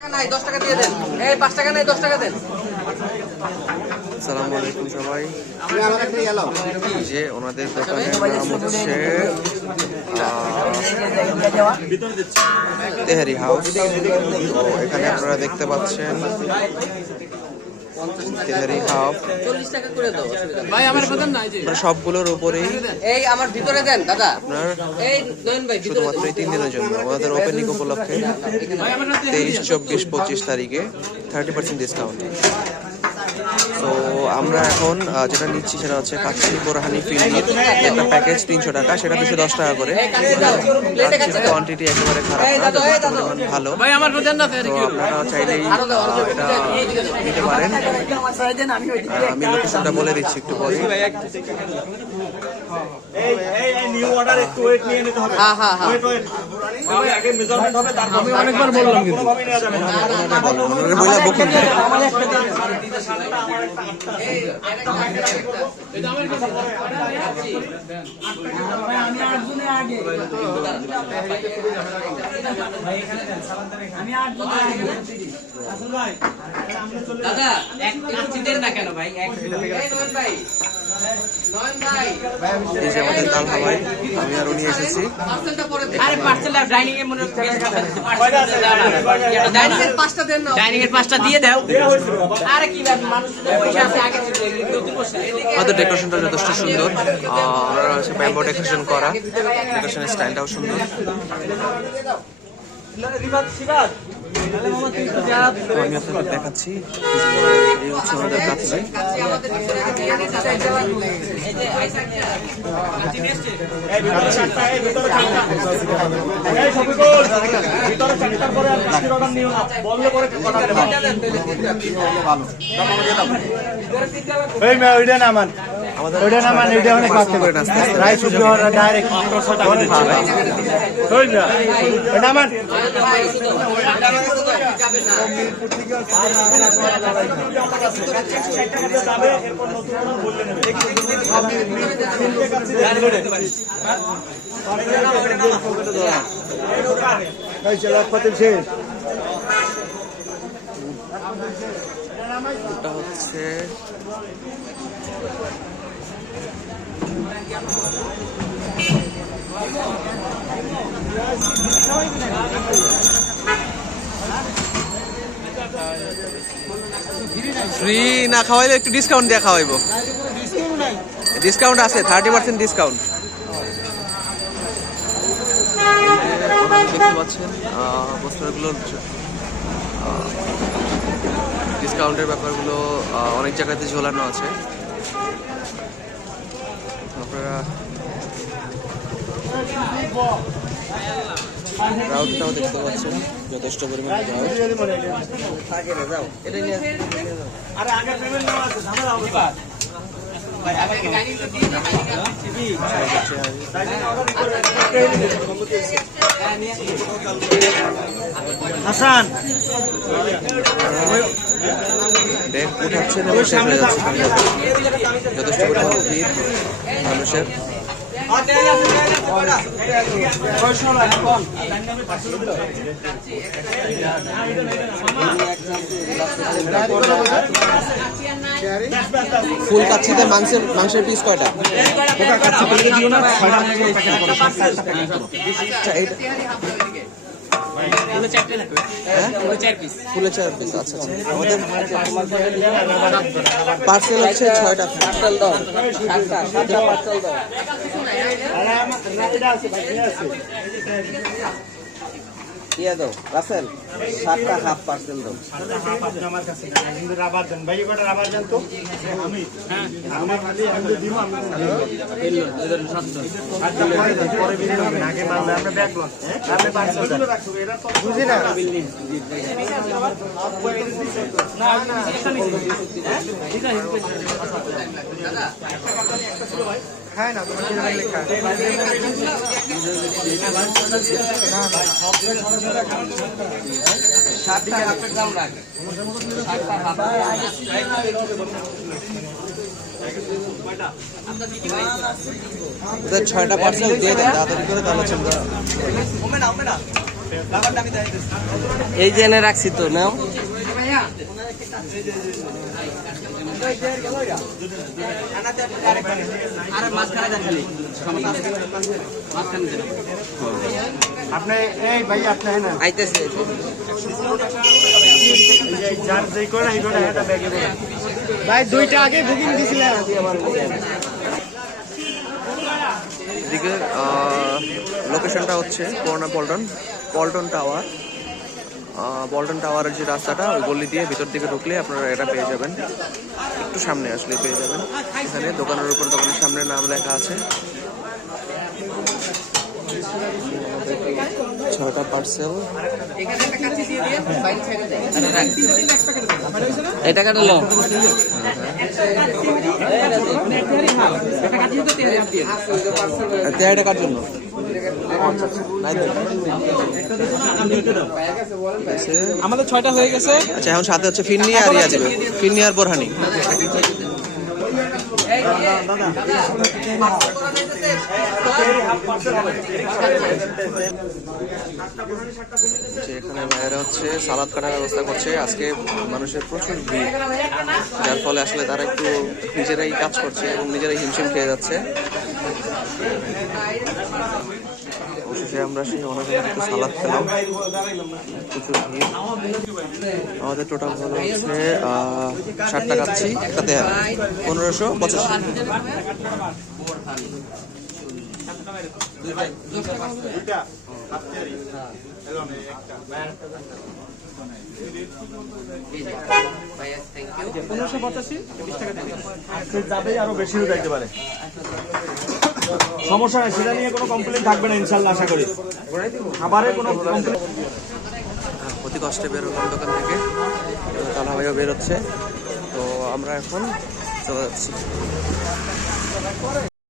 টাকা নাই দশ টাকা দিয়ে দেন। এই পাঁচ টাকা নাই দশ টাকা দেন। আসসালামু আলাইকুম সবাই। যে ওনাদের দোকানের নাম হচ্ছে তেহারি হাউস। তো এখানে আপনারা দেখতে পাচ্ছেন তেহারি আপনার সবগুলোর উপরেই এই আমার ভিতরে দেন দাদা আপনার এই নয়ন ভাই ভিতরে শুধুমাত্র এই তিন দিনের জন্য আমাদের ওপেনিং উপলক্ষে তেইশ চব্বিশ পঁচিশ তারিখে থার্টি পার্সেন্ট ডিসকাউন্ট তো আমরা এখন যেটা নিচ্ছি সেটা হচ্ছে কাচ্চি বোরহানি ফিল্মির একটা প্যাকেজ তিনশো টাকা সেটা দুশো দশ টাকা করে। কোয়ান্টিটি একেবারে খারাপ না যথেষ্ট পরিমাণ ভালো। ভাই আমার কথা না তো আপনারা চাইলেই এটা নিতে পারেন। আমি লোকেশনটা বলে দিচ্ছি একটু পরে। এই এই এই নিউ অর্ডার একটু ওয়েট নিয়ে নিতে হবে। হ্যাঁ হ্যাঁ হ্যাঁ। আমি আগে মেজারমেন্ট হবে তারপর আমি অনেকবার বললাম কিন্তু। কোনোভাবেই নেওয়া যাবে না। বইলা বুকিং দাদা এক একটু দেন না কেন ভাই? এক ভাই নয়ন ভাই। আমাদের দাল হাওয়াই আমি আর উনি এসেছি। পার্সেলটা পরে দেন আরে পার্সেলটা ডাইনিং এ মনে ডাইনিং এর পাঁচটা দেন না। ডাইনিং এর পাঁচটা দিয়ে দাও। আর কি মানুষ পয়সা আছে আগে ছিল এগুলো নতুন বসে আমাদের ডেকোরেশনটা যথেষ্ট সুন্দর। আর ব্যাম্বো ডেকোরেশন করা। ডেকোরেশনের স্টাইলটাও সুন্দর। তো আমি আপনাদের দেখাচ্ছি। এই হচ্ছে আমাদের কাছে কাছে আমাদের ভিতরে দিয়ে দিতে চাই এই ভিতরে চারটা এই ভিতরে চারটা এই সবিকুল ভিতরে চারটার পরে আর বেশি অর্ডার নিও না ওইটা অনেক করে আসতে শুদ্ধ ডাইরেক্ট ওই না যাবে এরপর নতুন অর্ডার বললে নেবে এই চলো খতম শেষ এটা হচ্ছে ফ্রি না খাওয়াইলে একটু ডিসকাউন্ট দিয়ে খাওয়াইবো। ডিসকাউন্ট আছে থার্টি পার্সেন্ট ডিসকাউন্ট দেখতে ডিসকাউন্টের ব্যাপারগুলো অনেক জায়গাতে ঝোলানো আছে। আপনারা ক্রাউডটাও দেখতে পাচ্ছেন যথেষ্ট পরিমাণে হাসান। উঠাচ্ছেন এবং যথেষ্ট পরিমাণে ভিড় মানুষের। ফুল কাচ্ছিতে মাংসের মাংসের পিস কয়টা? আচ্ছা, চার পিস আচ্ছা আচ্ছা। আমাদের পার্সেল হচ্ছে ছয়টা। পার্সেল দাও সাতটা সাতটা পার্সেল দাও দিয়ে দাও রাসেল। সাতটা হাফ পার্সেল দাও। আমার কাছে কিন্তু রাবার দেন। ভাই কটা রাবার দেন তো। আমি আমার খালি আমি দিব। আমি পরে দেন, পরে বিল হবে। আগে মাল না, বুঝি না, তোমার ওদের ছয়টা পার্সেল দিয়ে দেন, তাড়াতাড়ি করে, তাহলে না এই যে এনে রাখছি তো, নাও। আপনি এই ভাই আপনি হ্যাঁ না আইতেছে। যার যেই করে এই করে এটা ব্যাগে করে। ভাই দুইটা আগে বুকিং দিছিলাম এদিকে লোকেশনটা হচ্ছে পুরোনো পল্টন পল্টন টাওয়ার আহ, পল্টন টাওয়ারের যে রাস্তাটা ওই গলি দিয়ে ভিতর দিকে ঢুকলে আপনারা এটা পেয়ে যাবেন। একটু সামনে আসলে পেয়ে যাবেন। এখানে দোকানের উপর দোকানের সামনে নাম লেখা আছে। ছয়টা পার্সেল এটা লো তেরো টাকার জন্য নাই তো? আছে। আমাদের ছয়টা হয়ে গেছে আচ্ছা এখন সাথে হচ্ছে ফিন্নি আর ইয়া যাবে ফিন্নি আর বোরহানি এখানে ভাইয়েরা হচ্ছে সালাদ কাটার ব্যবস্থা করছে। আজকে মানুষের প্রচুর ভিড়। যার ফলে আসলে তারা একটু নিজেরাই কাজ করছে এবং নিজেরাই হিমশিম খেয়ে যাচ্ছে। অবশেষে আমরা সেই অনেক একটু সালাদ খেলাম। প্রচুর আমাদের টোটাল হলো হচ্ছে ষাট টাকা খাচ্ছি একটা তেহার পনেরোশো পঁচাশি। পনেরোশো পঁচাশি সে যাবেই আরও বেশিও যাইতে পারে। সমস্যা নেই, সেটা নিয়ে কোনো কমপ্লেন থাকবে না ইনশাল্লাহ, আশা করি। খাবারের কোনো কমপ্লেন অতি কষ্টে বের হলাম দোকান থেকে তালা ভাইও বেরোচ্ছে। তো আমরা এখন চলে যাচ্ছি